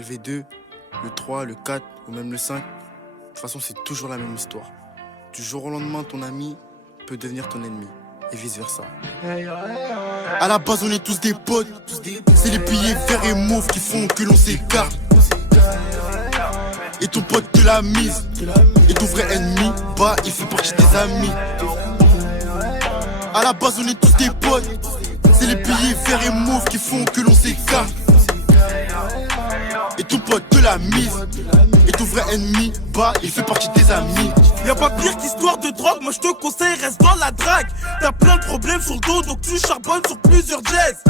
Le V2, le 3, le 4 ou même le 5, de toute façon c'est toujours la même histoire. Du jour au lendemain, ton ami peut devenir ton ennemi et vice versa. À la base on est tous des potes, c'est les billets verts et mauves qui font que l'on s'écarte. Et ton pote te l'a mise, et ton vrai ennemi, bah il fait partie des amis. À la base on est tous des potes, c'est les billets verts et mauves qui font que l'on s'écarte. Et ton pote te l'a mise, et ton vrai ennemi, bah il fait partie des amis. Y'a pas pire qu'histoire de drogue, moi je te conseille, reste dans la drague. T'as plein de problèmes sur le dos, donc tu charbonnes sur plusieurs jazz.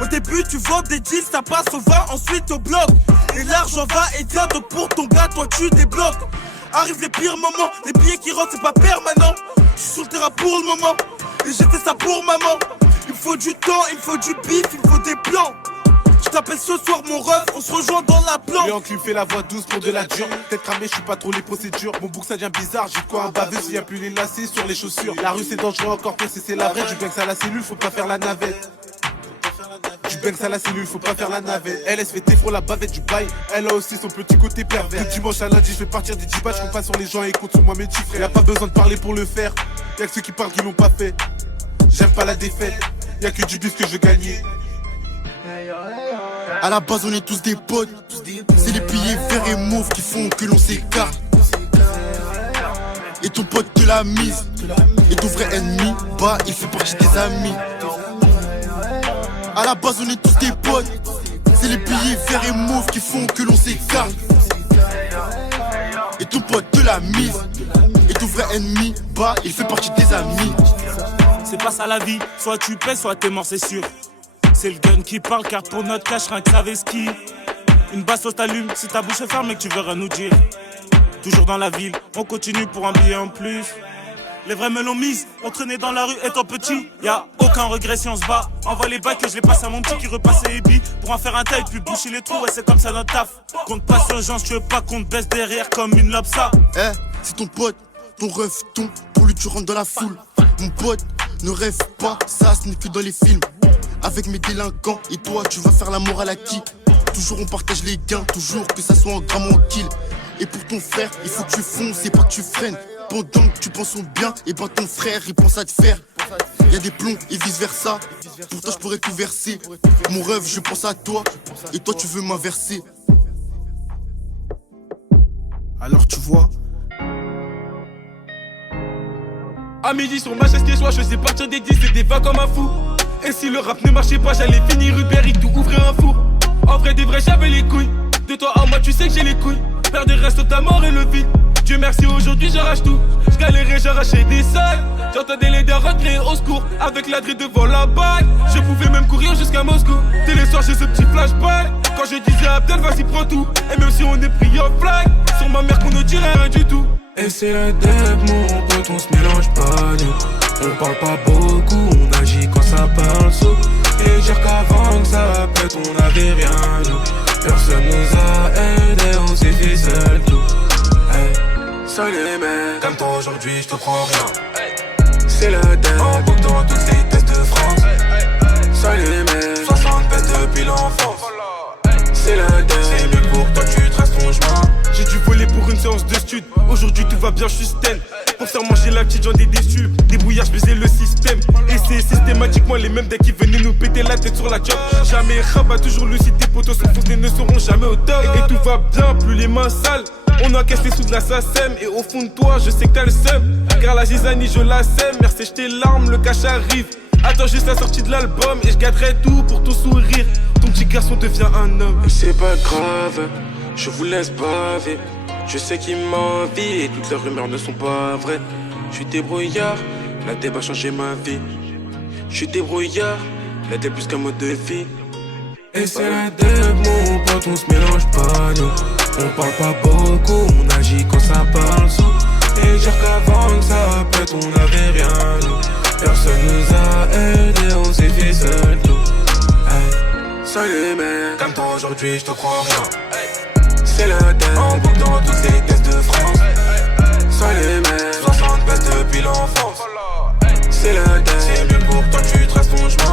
Au début tu vends des deals, ça passe au vin, ensuite au bloc. Et l'argent va et vient, donc pour ton gars, toi tu débloques. Arrivent les pires moments, les billets qui rentrent c'est pas permanent. Je suis sur le terrain pour le moment, et j'ai fait ça pour maman. Il me faut du temps, il me faut du bif, il me faut des plans. Je t'appelle ce soir mon ref, on se rejoint dans la planque. Lui enclume fait la voix douce pour de la dure. Tête cramée, je suis pas trop les procédures. Mon bouc ça devient bizarre, j'ai de quoi un baveux s'il y a plus les lacets sur les chaussures. La rue c'est dangereux encore plus c'est la vraie. Du banks à la cellule, faut pas faire la navette. Du banks à la cellule, faut pas faire la navette. Elle se fait défendre la bavette du bail. Elle a aussi son petit côté pervers. Du dimanche à lundi, je fais partir des 10 je compte pas sur les gens et compte sur moi mes petits frères. Y'a pas besoin de parler pour le faire. Y'a que ceux qui parlent qui l'ont pas fait. J'aime pas la défaite. Y'a que du bus que je veux gagner. À la base on est tous des potes, c'est les billets verts et mauves qui font que l'on s'écarte. Et ton pote te l'a mise, et ton vrai ennemi, bah il fait partie des amis. À la base on est tous des potes, c'est les billets verts et mauves qui font que l'on s'écarte. Et ton pote te l'a mise, et ton vrai ennemi, bah il fait partie des amis. C'est pas ça la vie, soit tu paies, soit t'es mort c'est sûr. C'est le gun qui parle car pour notre cash rien que ça ski. Une bastos t'allume, si ta bouche est fermée que tu veux rien nous dire. Toujours dans la ville, on continue pour un billet en plus. Les vrais me l'ont mise, on traînait dans la rue étant petit. Y'a aucun regret si on se bat. Envoie les bacs que je les passe à mon petit qui repassait les billes. Pour en faire un taille puis boucher les trous, ouais c'est comme ça notre taf. Compte pas sur urgence, tu veux pas qu'on te baisse derrière comme une lobsa. C'est ton pote, ton ref, pour lui tu rentres dans la foule. Mon pote, ne rêve pas, ça ce n'est que dans les films. Avec mes délinquants, et toi tu vas faire la morale à qui? Toujours on partage les gains, toujours que ça soit en gramme ou en kill. Et pour ton frère, il faut que tu fonces et pas que tu freines. Pendant que tu penses au bien, et ben ton frère il pense à te faire. Y'a des plombs et vice versa. Pour toi je pourrais tout verser. Mon rêve je pense à toi, et toi tu veux m'inverser. Alors tu vois. À midi sur ma chaise qui soit, je sais partir des 10 et des 20 comme un fou. Et si le rap ne marchait pas, j'allais finir Uber Eats ou ouvrir un four. En vrai des vrais j'avais les couilles. De toi à moi tu sais que j'ai les couilles. Perdre le reste ta mort et le vide. Dieu merci aujourd'hui j'arrache tout. J'galérais j'arrachais des sacs. J'entendais les leaders crier au secours. Avec la drille devant la bague. Je pouvais même courir jusqu'à Moscou. Dès les soirs j'ai ce petit flashback. Quand je disais à Abdel vas-y prends tout. Et même si on est pris en flag, sur ma mère qu'on ne dirait rien du tout. Et c'est la deb mon pote, on se mélange pas nous. On parle pas beaucoup, on agit quand ça parle saut. Et dire qu'avant que ça pète, on avait rien nous. Personne nous a aidés, on s'est fait seul tout. Hey. Seul les mecs, comme toi aujourd'hui, je te prends rien. C'est la deb, en boucle dans toutes les tests de France. Seul les mecs, 60 pètes depuis l'enfance. C'est la deb, c'est mieux pour toi, tu traces ton chemin. J'ai dû voler pour une séance de stud. Aujourd'hui tout va bien, je suis sten. Pour faire manger la petite, j'en ai déçu. Des brouillards, je baisais le système. Et c'est systématiquement les mêmes dès qu'ils venaient nous péter la tête sur la job. Jamais rabat, toujours lucide, tes potos sont foutés, ne seront jamais au top. Et tout va bien, plus les mains sales. On encaisse les sous de la SACEM. Et au fond de toi, je sais que t'as le seum. Car la zizanie, je la sème. Merci, jeter l'arme, le cash arrive. Attends juste la sortie de l'album. Et je gâterai tout pour ton sourire. Ton petit garçon devient un homme. Et c'est pas grave, je vous laisse baver. Je sais qu'ils m'envient et toutes leurs rumeurs ne sont pas vraies. Je suis débrouillard, la deb a changé ma vie. Je suis débrouillard, la deb plus qu'un mode de vie. Et c'est la deb mon pote, on se mélange pas nous. On parle pas beaucoup, on agit quand ça parle sous. Et dire qu'avant que ça pète, on avait rien nous. Personne nous a aidés, on s'est fait seul tout. Hey. Seul les mecs, comme toi aujourd'hui je te crois rien. C'est la deb, en boucle dans toutes les tests de France. Seul les mecs, 60 pètes depuis l'enfance. C'est la